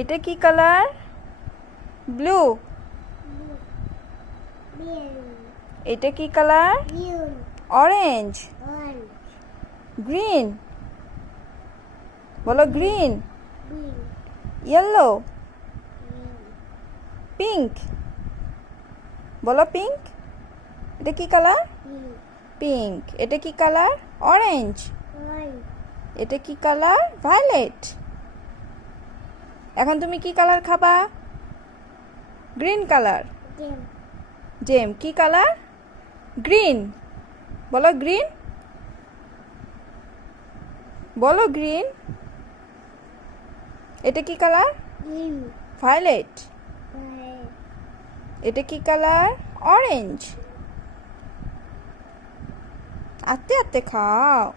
এটা কি colour? Blue. এটা কি কালার? অরেঞ্জ। গ্রিন। বলো গ্রিন। ইয়েলো। পিঙ্ক। বলো পিঙ্ক। এটা কি কালার? পিঙ্ক। এটা কি কালার? অরেঞ্জ। এটা কি কালার? ভায়োলেট। এখন তুমি কি কালার খাবা? Green colour. জেম কি কালার? গ্রিন। বলো গ্রিন। বলো গ্রিন। এটা কি কালার? ভায়োলেট। এটা কি কালার? অরেঞ্জ। আস্তে আস্তে খাও।